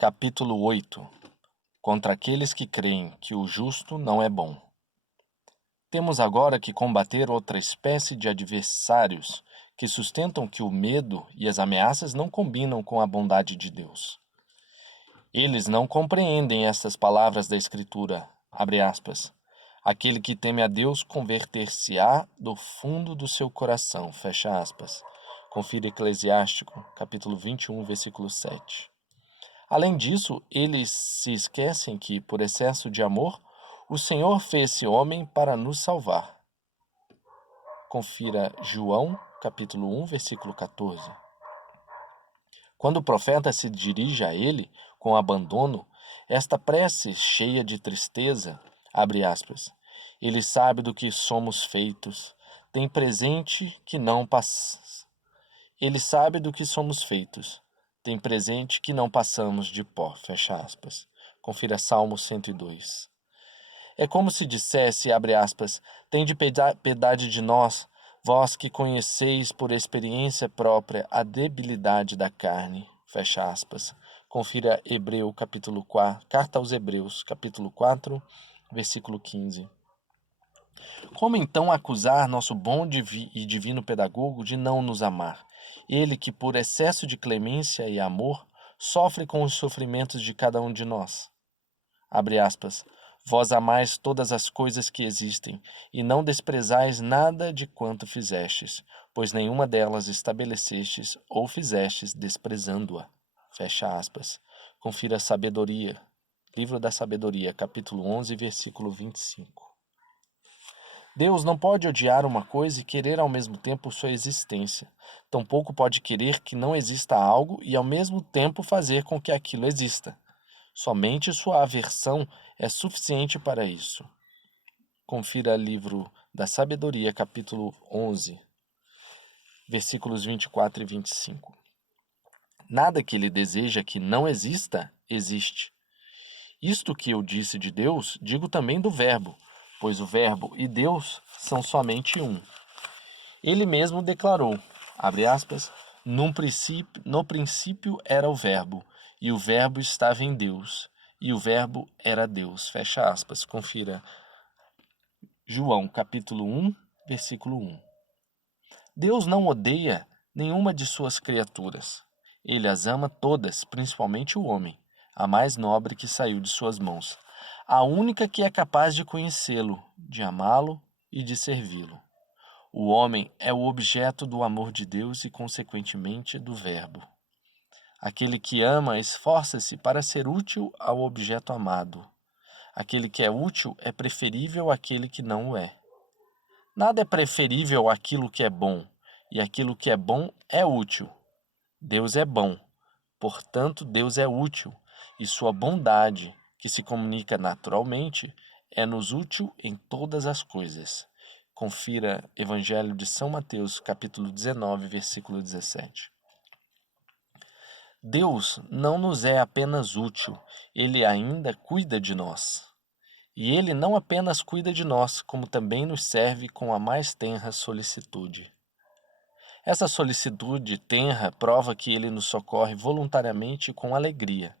Capítulo 8. Contra aqueles que creem que o justo não é bom. Temos agora que combater outra espécie de adversários que sustentam que o medo e as ameaças não combinam com a bondade de Deus. Eles não compreendem estas palavras da Escritura, abre aspas, aquele que teme a Deus converter-se-á do fundo do seu coração, fecha aspas. Confira Eclesiástico, capítulo 21, versículo 7. Além disso, eles se esquecem que, por excesso de amor, o Senhor fez-se homem para nos salvar. Confira João, capítulo 1, versículo 14. Quando o profeta se dirige a ele com abandono, esta prece cheia de tristeza, abre aspas, ele sabe do que somos feitos, tem presente que não Ele sabe do que somos feitos, tem presente que não passamos de pó, fecha aspas. Confira Salmo 102. É como se dissesse, abre aspas, tende piedade de nós, vós que conheceis por experiência própria a debilidade da carne, fecha aspas. Confira Hebreu, capítulo 4, Carta aos Hebreus, capítulo 4, versículo 15. Como então acusar nosso bom e divino pedagogo de não nos amar? Ele que, por excesso de clemência e amor, sofre com os sofrimentos de cada um de nós. Abre aspas. Vós amais todas as coisas que existem, e não desprezais nada de quanto fizestes, pois nenhuma delas estabelecestes ou fizestes desprezando-a. Fecha aspas. Confira Sabedoria, Livro da Sabedoria, capítulo 11, versículo 25. Deus não pode odiar uma coisa e querer ao mesmo tempo sua existência. Tampouco pode querer que não exista algo e ao mesmo tempo fazer com que aquilo exista. Somente sua aversão é suficiente para isso. Confira Livro da Sabedoria, capítulo 11, versículos 24 e 25. Nada que ele deseja que não exista, existe. Isto que eu disse de Deus, digo também do Verbo, pois o Verbo e Deus são somente um. Ele mesmo declarou, abre aspas, no princípio era o Verbo, e o Verbo estava em Deus, e o Verbo era Deus, fecha aspas. Confira João, capítulo 1, versículo 1. Deus não odeia nenhuma de suas criaturas. Ele as ama todas, principalmente o homem, a mais nobre que saiu de suas mãos, a única que é capaz de conhecê-lo, de amá-lo e de servi-lo. O homem é o objeto do amor de Deus e, consequentemente, do Verbo. Aquele que ama esforça-se para ser útil ao objeto amado. Aquele que é útil é preferível àquele que não o é. Nada é preferível àquilo que é bom, e aquilo que é bom é útil. Deus é bom, portanto, Deus é útil, e sua bondade, que se comunica naturalmente, é-nos útil em todas as coisas. Confira Evangelho de São Mateus, capítulo 19, versículo 17. Deus não nos é apenas útil, Ele ainda cuida de nós. E Ele não apenas cuida de nós, como também nos serve com a mais tenra solicitude. Essa solicitude tenra prova que Ele nos socorre voluntariamente e com alegria.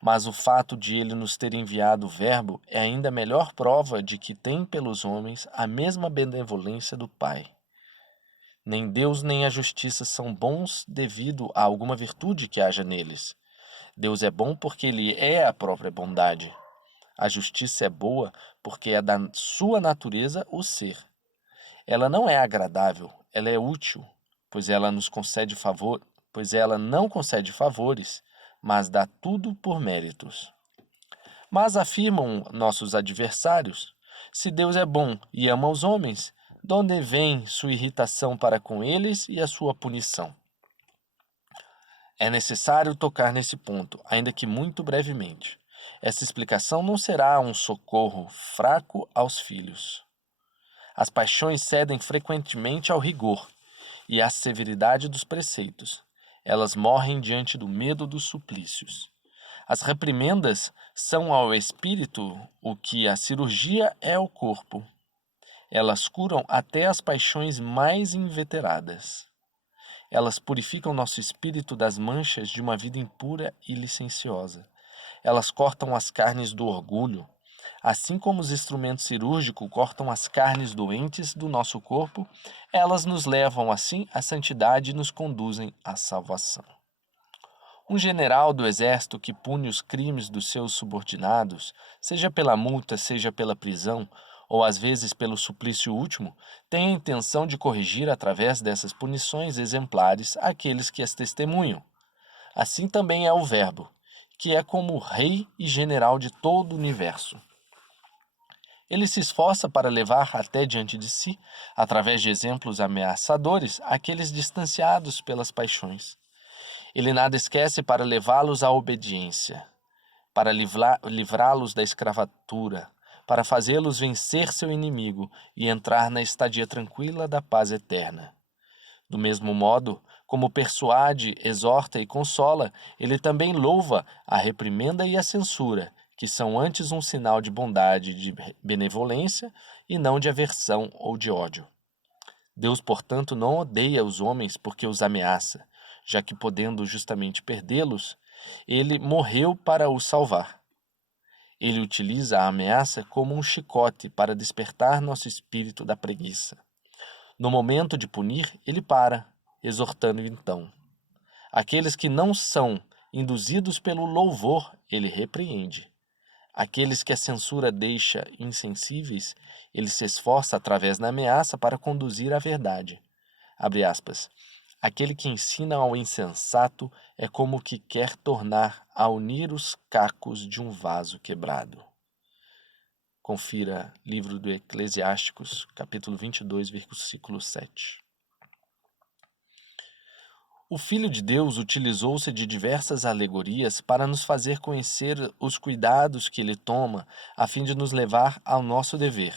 Mas o fato de ele nos ter enviado o Verbo é ainda a melhor prova de que tem pelos homens a mesma benevolência do Pai. Nem Deus nem a justiça são bons devido a alguma virtude que haja neles. Deus é bom porque ele é a própria bondade. A justiça é boa porque é da sua natureza o ser. Ela não é agradável, ela é útil, pois ela não concede favores, mas dá tudo por méritos. Mas afirmam nossos adversários, se Deus é bom e ama os homens, de onde vem sua irritação para com eles e a sua punição? É necessário tocar nesse ponto, ainda que muito brevemente. Essa explicação não será um socorro fraco aos filhos. As paixões cedem frequentemente ao rigor e à severidade dos preceitos. Elas morrem diante do medo dos suplícios. As reprimendas são ao espírito o que a cirurgia é ao corpo. Elas curam até as paixões mais inveteradas. Elas purificam nosso espírito das manchas de uma vida impura e licenciosa. Elas cortam as carnes do orgulho, assim como os instrumentos cirúrgicos cortam as carnes doentes do nosso corpo, elas nos levam assim à santidade e nos conduzem à salvação. Um general do exército que pune os crimes dos seus subordinados, seja pela multa, seja pela prisão, ou às vezes pelo suplício último, tem a intenção de corrigir através dessas punições exemplares aqueles que as testemunham. Assim também é o Verbo, que é como o rei e general de todo o universo. Ele se esforça para levar até diante de si, através de exemplos ameaçadores, aqueles distanciados pelas paixões. Ele nada esquece para levá-los à obediência, para livrá-los da escravatura, para fazê-los vencer seu inimigo e entrar na estadia tranquila da paz eterna. Do mesmo modo, como persuade, exorta e consola, ele também louva a reprimenda e a censura, que são antes um sinal de bondade e de benevolência e não de aversão ou de ódio. Deus, portanto, não odeia os homens porque os ameaça, já que podendo justamente perdê-los, ele morreu para os salvar. Ele utiliza a ameaça como um chicote para despertar nosso espírito da preguiça. No momento de punir, ele para, exortando então. Aqueles que não são induzidos pelo louvor, ele repreende. Aqueles que a censura deixa insensíveis, ele se esforça através da ameaça para conduzir à verdade. Abre aspas. Aquele que ensina ao insensato é como que quer tornar a unir os cacos de um vaso quebrado. Confira livro do Eclesiásticos, capítulo 22, versículo 7. O Filho de Deus utilizou-se de diversas alegorias para nos fazer conhecer os cuidados que ele toma a fim de nos levar ao nosso dever.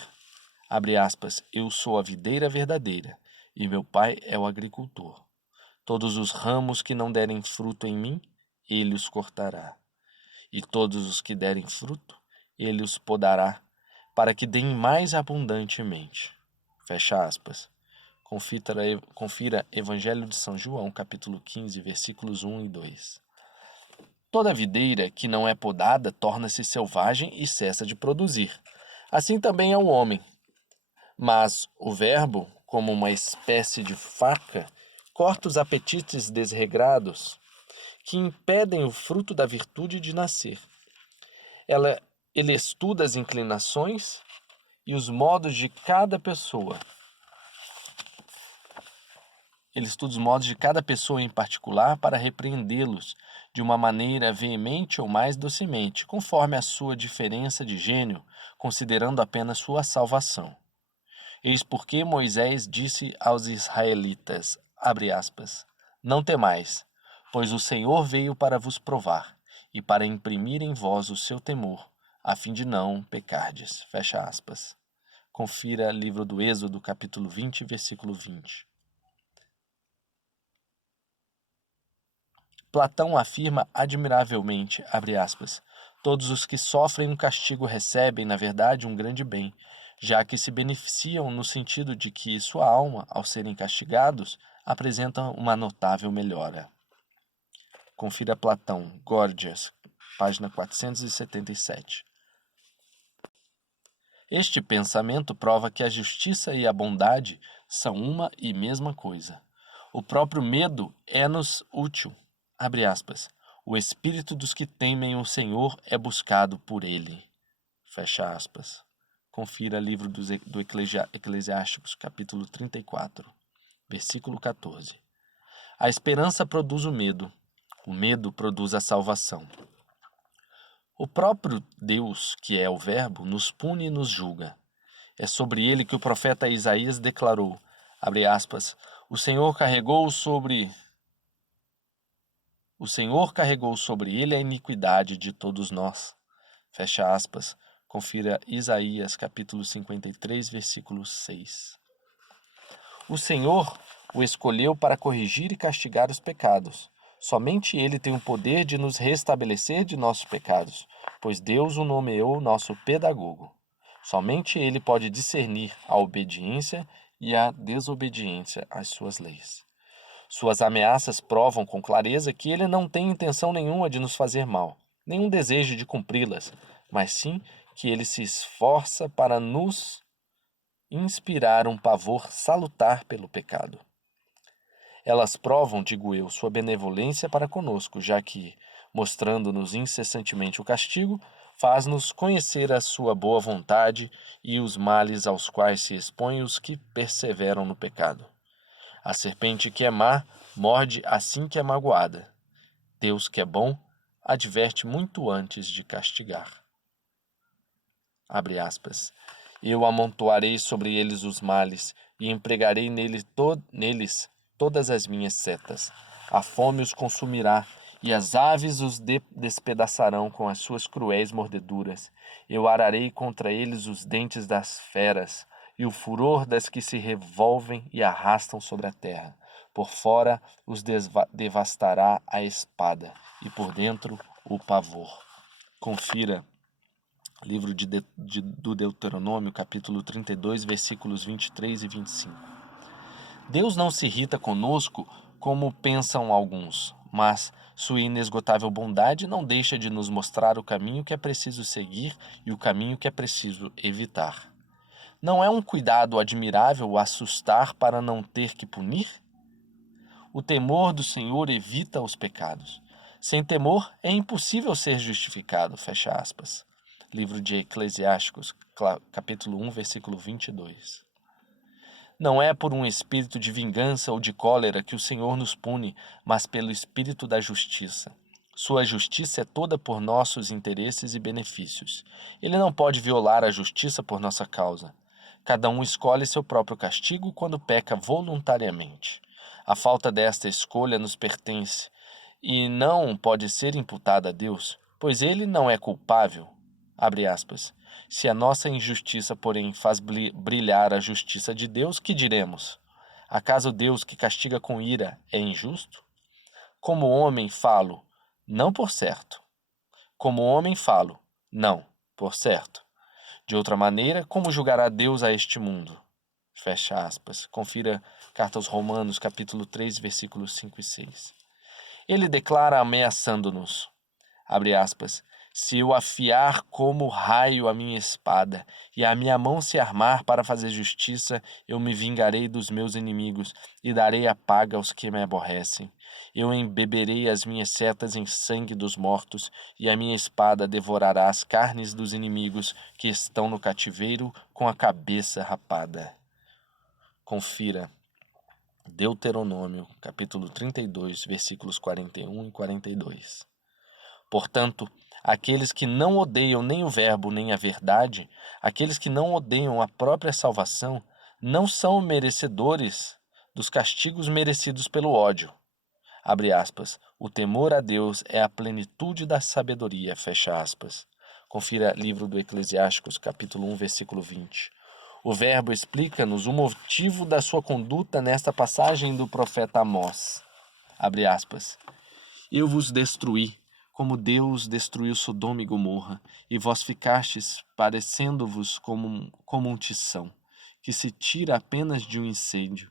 Abre aspas, eu sou a videira verdadeira e meu pai é o agricultor. Todos os ramos que não derem fruto em mim, ele os cortará. E todos os que derem fruto, ele os podará, para que deem mais abundantemente. Fecha aspas. Confira Evangelho de São João, capítulo 15, versículos 1 e 2. Toda videira que não é podada torna-se selvagem e cessa de produzir. Assim também é o homem. Mas o Verbo, como uma espécie de faca, corta os apetites desregrados que impedem o fruto da virtude de nascer. Ele estuda as inclinações e os modos de cada pessoa. Ele estuda os modos de cada pessoa em particular para repreendê-los de uma maneira veemente ou mais docemente, conforme a sua diferença de gênio, considerando apenas sua salvação. Eis porque Moisés disse aos israelitas, abre aspas, não temais, pois o Senhor veio para vos provar e para imprimir em vós o seu temor, a fim de não pecardes. Fecha aspas. Confira livro do Êxodo, capítulo 20, versículo 20. Platão afirma admiravelmente, abre aspas, todos os que sofrem um castigo recebem, na verdade, um grande bem, já que se beneficiam no sentido de que sua alma, ao serem castigados, apresenta uma notável melhora. Confira Platão, Górgias, página 477. Este pensamento prova que a justiça e a bondade são uma e mesma coisa. O próprio medo é-nos útil. Abre aspas. O espírito dos que temem o Senhor é buscado por ele. Fecha aspas. Confira livro do Eclesiásticos, capítulo 34, versículo 14. A esperança produz o medo produz a salvação. O próprio Deus, que é o Verbo, nos pune e nos julga. É sobre ele que o profeta Isaías declarou, abre aspas, o Senhor carregou sobre ele a iniquidade de todos nós. Fecha aspas. Confira Isaías, capítulo 53, versículo 6. O Senhor o escolheu para corrigir e castigar os pecados. Somente ele tem o poder de nos restabelecer de nossos pecados, pois Deus o nomeou nosso pedagogo. Somente ele pode discernir a obediência e a desobediência às suas leis. Suas ameaças provam com clareza que ele não tem intenção nenhuma de nos fazer mal, nenhum desejo de cumpri-las, mas sim que ele se esforça para nos inspirar um pavor salutar pelo pecado. Elas provam, digo eu, sua benevolência para conosco, já que, mostrando-nos incessantemente o castigo, faz-nos conhecer a sua boa vontade e os males aos quais se expõem os que perseveram no pecado. A serpente que é má morde assim que é magoada. Deus, que é bom, adverte muito antes de castigar. Abre aspas. Eu amontoarei sobre eles os males e empregarei neles todas as minhas setas. A fome os consumirá e as aves os despedaçarão com as suas cruéis mordeduras. Eu ararei contra eles os dentes das feras e o furor das que se revolvem e arrastam sobre a terra. Por fora os devastará a espada e por dentro o pavor. Confira livro do Deuteronômio, capítulo 32, versículos 23 e 25. Deus não se irrita conosco como pensam alguns, mas sua inesgotável bondade não deixa de nos mostrar o caminho que é preciso seguir e o caminho que é preciso evitar. Não é um cuidado admirável o assustar para não ter que punir? O temor do Senhor evita os pecados. Sem temor é impossível ser justificado, fecha aspas. Livro de Eclesiásticos, capítulo 1, versículo 22. Não é por um espírito de vingança ou de cólera que o Senhor nos pune, mas pelo espírito da justiça. Sua justiça é toda por nossos interesses e benefícios. Ele não pode violar a justiça por nossa causa. Cada um escolhe seu próprio castigo quando peca voluntariamente. A falta desta escolha nos pertence e não pode ser imputada a Deus, pois ele não é culpável. Abre aspas. Se a nossa injustiça, porém, faz brilhar a justiça de Deus, que diremos? Acaso Deus que castiga com ira é injusto? Como homem falo, não por certo. Como homem falo, não por certo. De outra maneira, como julgará Deus a este mundo? Fecha aspas. Confira Carta aos Romanos, capítulo 3, versículos 5 e 6. Ele declara ameaçando-nos, abre aspas, se eu afiar como raio a minha espada, e a minha mão se armar para fazer justiça, eu me vingarei dos meus inimigos, e darei a paga aos que me aborrecem. Eu embeberei as minhas setas em sangue dos mortos, e a minha espada devorará as carnes dos inimigos que estão no cativeiro com a cabeça rapada. Confira Deuteronômio, capítulo 32, versículos 41 e 42. Portanto, aqueles que não odeiam nem o verbo nem a verdade, aqueles que não odeiam a própria salvação, não são merecedores dos castigos merecidos pelo ódio. Abre aspas. O temor a Deus é a plenitude da sabedoria, fecha aspas. Confira livro do Eclesiásticos, capítulo 1, versículo 20. O verbo explica-nos o motivo da sua conduta nesta passagem do profeta Amós. Abre aspas. Eu vos destruí, como Deus destruiu Sodoma e Gomorra, e vós ficastes parecendo-vos como um tição, que se tira apenas de um incêndio.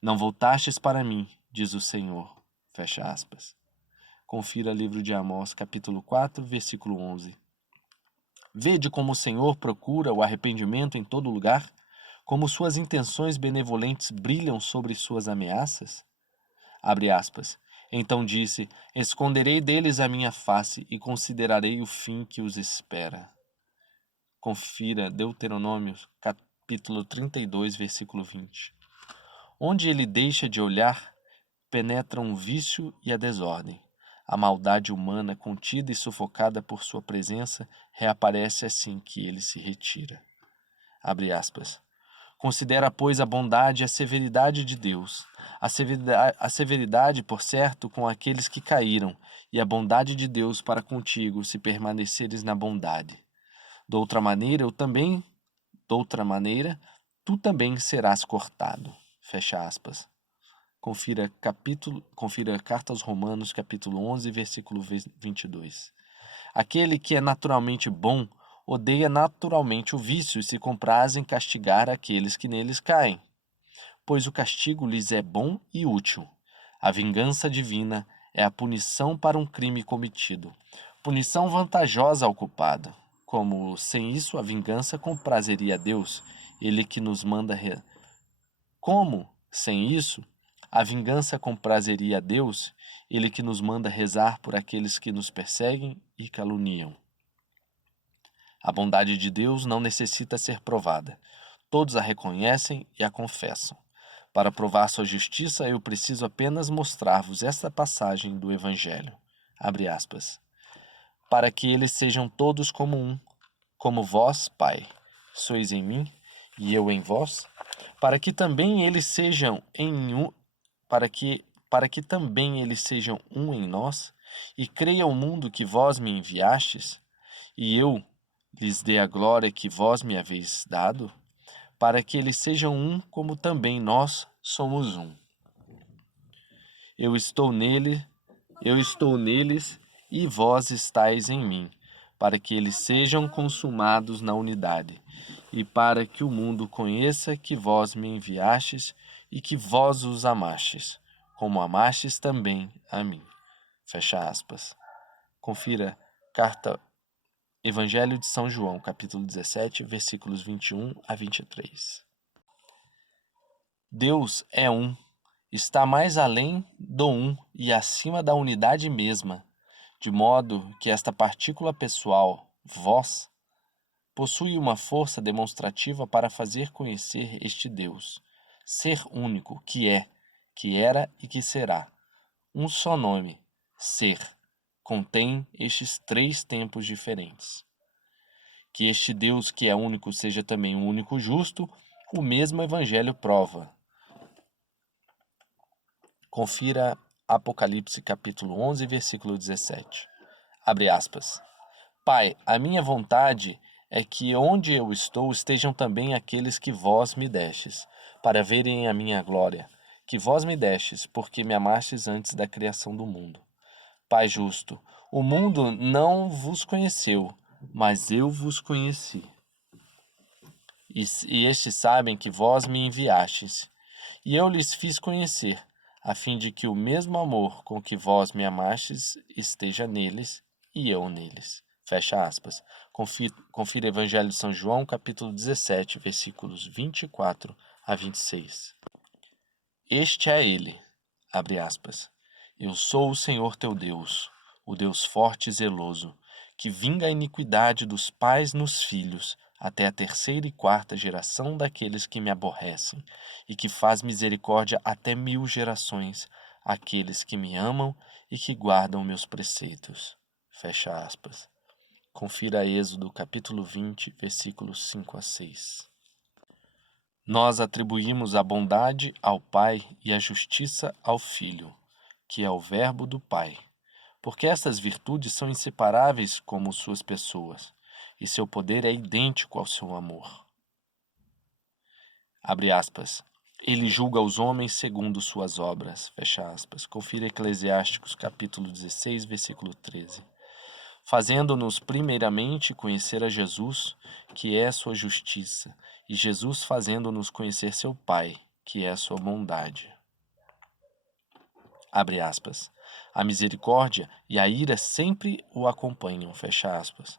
Não voltastes para mim, diz o Senhor. Fecha aspas. Confira livro de Amós, capítulo 4, versículo 11. Vede como o Senhor procura o arrependimento em todo lugar, como suas intenções benevolentes brilham sobre suas ameaças. Abre aspas. Então disse, esconderei deles a minha face e considerarei o fim que os espera. Confira Deuteronômio, capítulo 32, versículo 20. Onde ele deixa de olhar, penetram o vício e a desordem. A maldade humana, contida e sufocada por sua presença, reaparece assim que ele se retira. Abre aspas. Considera, pois, a bondade e a severidade de Deus. A severidade, por certo, com aqueles que caíram, e a bondade de Deus para contigo, se permaneceres na bondade. Doutra maneira, tu também serás cortado. Fecha aspas. Confira Carta aos Romanos, capítulo 11, versículo 22. Aquele que é naturalmente bom odeia naturalmente o vício e se compraz em castigar aqueles que neles caem, pois o castigo lhes é bom e útil. A vingança divina é a punição para um crime cometido, punição vantajosa ao culpado. Como sem isso a vingança comprazeria a Deus, ele que nos manda Como sem isso a vingança comprazeria a Deus, ele que nos manda rezar por aqueles que nos perseguem e caluniam. A bondade de Deus não necessita ser provada. Todos a reconhecem e a confessam. Para provar sua justiça, eu preciso apenas mostrar-vos esta passagem do Evangelho. Abre aspas. Para que eles sejam todos como um, como vós, Pai, sois em mim e eu em vós, para que também eles sejam também eles sejam um em nós, e creia o mundo que vós me enviastes, e eu lhes dê a glória que vós me haveis dado, para que eles sejam um como também nós somos um. Eu estou neles e vós estáis em mim, para que eles sejam consumados na unidade, e para que o mundo conheça que vós me enviastes e que vós os amastes, como amastes também a mim. Fecha aspas. Confira carta Evangelho de São João, capítulo 17, versículos 21 a 23. Deus é um, está mais além do um e acima da unidade mesma, de modo que esta partícula pessoal, vós, possui uma força demonstrativa para fazer conhecer este Deus, ser único, que é, que era e que será. Um só nome, ser, contém estes três tempos diferentes. Que este Deus que é único seja também um único justo, o mesmo Evangelho prova. Confira Apocalipse capítulo 11, versículo 17. Abre aspas. Pai, a minha vontade é que onde eu estou estejam também aqueles que vós me destes, para verem a minha glória, que vós me destes, porque me amastes antes da criação do mundo. Pai justo, o mundo não vos conheceu, mas eu vos conheci. E estes sabem que vós me enviastes, e eu lhes fiz conhecer, a fim de que o mesmo amor com que vós me amastes esteja neles e eu neles. Fecha aspas. Confira Evangelho de São João, capítulo 17, versículos 24 a 26. Este é ele, abre aspas. Eu sou o Senhor teu Deus, o Deus forte e zeloso, que vinga a iniquidade dos pais nos filhos, até a terceira e quarta geração daqueles que me aborrecem, e que faz misericórdia até 1000 gerações, àqueles que me amam e que guardam meus preceitos. Fecha aspas. Confira Êxodo capítulo 20, versículos 5 a 6. Nós atribuímos a bondade ao Pai e a justiça ao Filho, que é o Verbo do Pai, porque estas virtudes são inseparáveis como suas pessoas, e seu poder é idêntico ao seu amor. Abre aspas. Ele julga os homens segundo suas obras. Fecha aspas. Confira Eclesiásticos capítulo 16, versículo 13. Fazendo-nos primeiramente conhecer a Jesus, que é a sua justiça, e Jesus fazendo-nos conhecer seu Pai, que é a sua bondade. Abre aspas. A misericórdia e a ira sempre o acompanham, fecha aspas,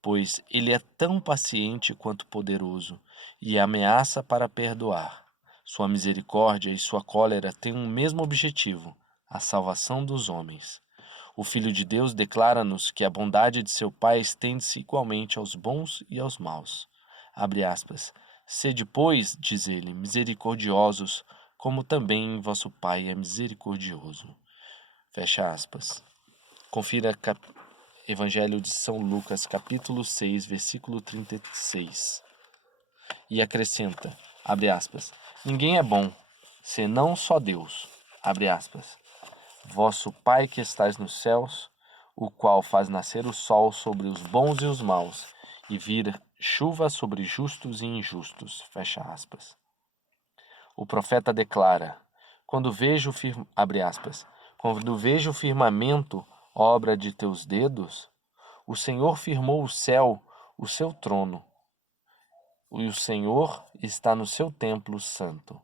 pois ele é tão paciente quanto poderoso, e ameaça para perdoar. Sua misericórdia e sua cólera têm um mesmo objetivo, a salvação dos homens. O Filho de Deus declara-nos que a bondade de seu Pai estende-se igualmente aos bons e aos maus. Abre aspas. Sede, pois, diz ele, misericordiosos, como também vosso Pai é misericordioso. Fecha aspas. Confira Evangelho de São Lucas, capítulo 6, versículo 36. E acrescenta, abre aspas, ninguém é bom, senão só Deus. Abre aspas. Vosso Pai que estais nos céus, o qual faz nascer o sol sobre os bons e os maus, e vir chuva sobre justos e injustos. Fecha aspas. O profeta declara, abre aspas, quando vejo o firmamento, obra de teus dedos, o Senhor firmou o céu, o seu trono, e o Senhor está no seu templo santo.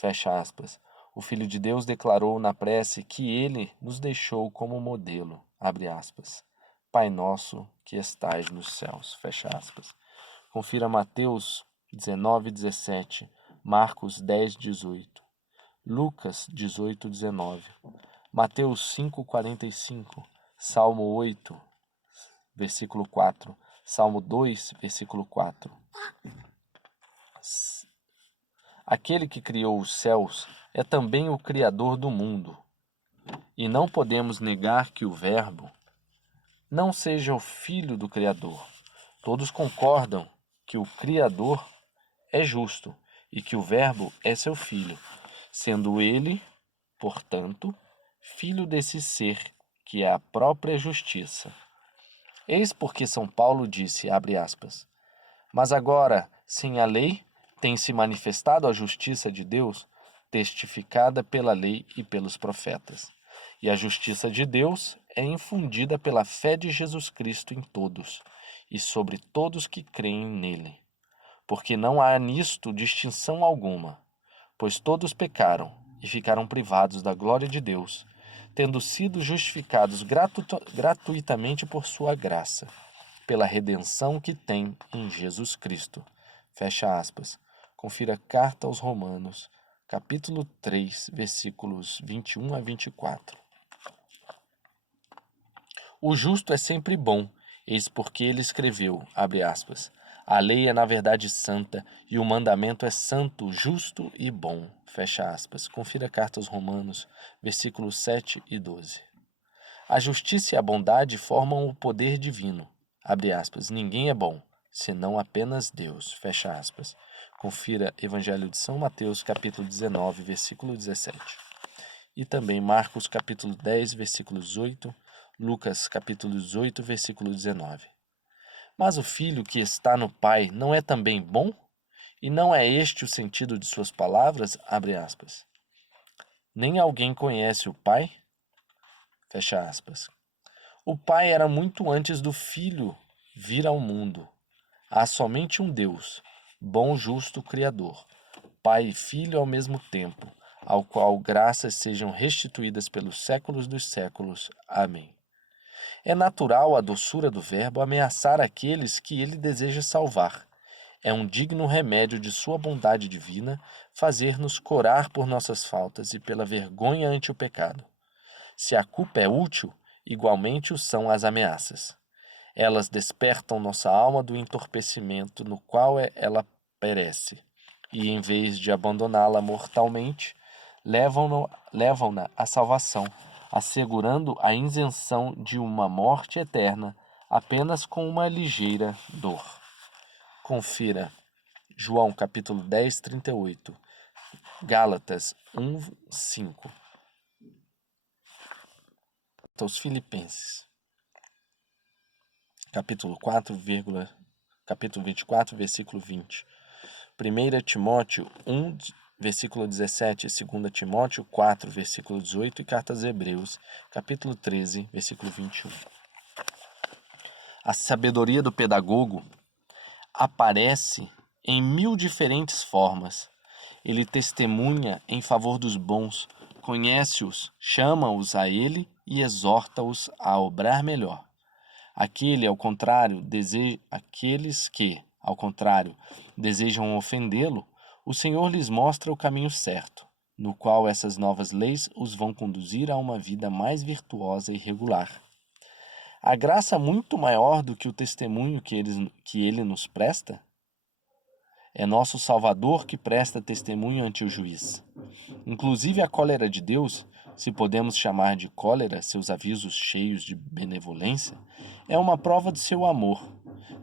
Fecha aspas. O Filho de Deus declarou na prece que ele nos deixou como modelo, abre aspas, Pai nosso que estais nos céus, fecha aspas. Confira Mateus 19:17, Marcos 10:18, Lucas 18:19, Mateus 5:45, Salmo 8, versículo 4, Salmo 2, versículo 4. Aquele que criou os céus é também o Criador do mundo, e não podemos negar que o Verbo não seja o Filho do Criador. Todos concordam que o Criador é justo e que o Verbo é seu Filho, sendo ele, portanto, filho desse ser que é a própria justiça. Eis porque São Paulo disse, abre aspas, mas agora, sem a lei, tem-se manifestado a justiça de Deus, testificada pela lei e pelos profetas. E a justiça de Deus é infundida pela fé de Jesus Cristo em todos, e sobre todos que creem nele. Porque não há nisto distinção alguma, pois todos pecaram e ficaram privados da glória de Deus, tendo sido justificados gratuitamente por sua graça, pela redenção que tem em Jesus Cristo. Fecha aspas. Confira Carta aos Romanos, capítulo 3, versículos 21 a 24. O justo é sempre bom, eis porque ele escreveu, abre aspas, a lei é na verdade santa, e o mandamento é santo, justo e bom, fecha aspas. Confira Carta aos Romanos, versículos 7 e 12. A justiça e a bondade formam o poder divino, abre aspas, ninguém é bom, senão apenas Deus, fecha aspas. Confira Evangelho de São Mateus, capítulo 19, versículo 17. E também Marcos, capítulo 10, versículos 8, Lucas, capítulo 18, versículo 19. Mas o Filho que está no Pai não é também bom? E não é este o sentido de suas palavras? Abre aspas. Nem alguém conhece o Pai? Fecha aspas. O Pai era muito antes do Filho vir ao mundo. Há somente um Deus, bom, justo, Criador, Pai e Filho ao mesmo tempo, ao qual graças sejam restituídas pelos séculos dos séculos. Amém. É natural a doçura do Verbo ameaçar aqueles que ele deseja salvar. É um digno remédio de sua bondade divina fazer-nos corar por nossas faltas e pela vergonha ante o pecado. Se a culpa é útil, igualmente o são as ameaças. Elas despertam nossa alma do entorpecimento no qual ela perece, e em vez de abandoná-la mortalmente, levam-na à salvação, assegurando a isenção de uma morte eterna apenas com uma ligeira dor. Confira João capítulo 10, 38, Gálatas 1, 5. Aos Filipenses, capítulo 24, versículo 20. 1 Timóteo 1, versículo 17, 2 Timóteo 4, versículo 18 e Carta aos Hebreus, capítulo 13, versículo 21. A sabedoria do pedagogo aparece em 1000 diferentes formas. Ele testemunha em favor dos bons, conhece-os, chama-os a ele e exorta-os a obrar melhor. Aqueles que, ao contrário, desejam ofendê-lo, o Senhor lhes mostra o caminho certo, no qual essas novas leis os vão conduzir a uma vida mais virtuosa e regular. A graça muito maior do que o testemunho que ele nos presta? É nosso Salvador que presta testemunho ante o juiz. Inclusive a cólera de Deus, se podemos chamar de cólera seus avisos cheios de benevolência, é uma prova de seu amor.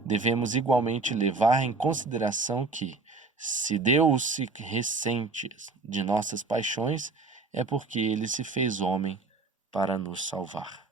Devemos igualmente levar em consideração que, se Deus se ressente de nossas paixões, é porque ele se fez homem para nos salvar.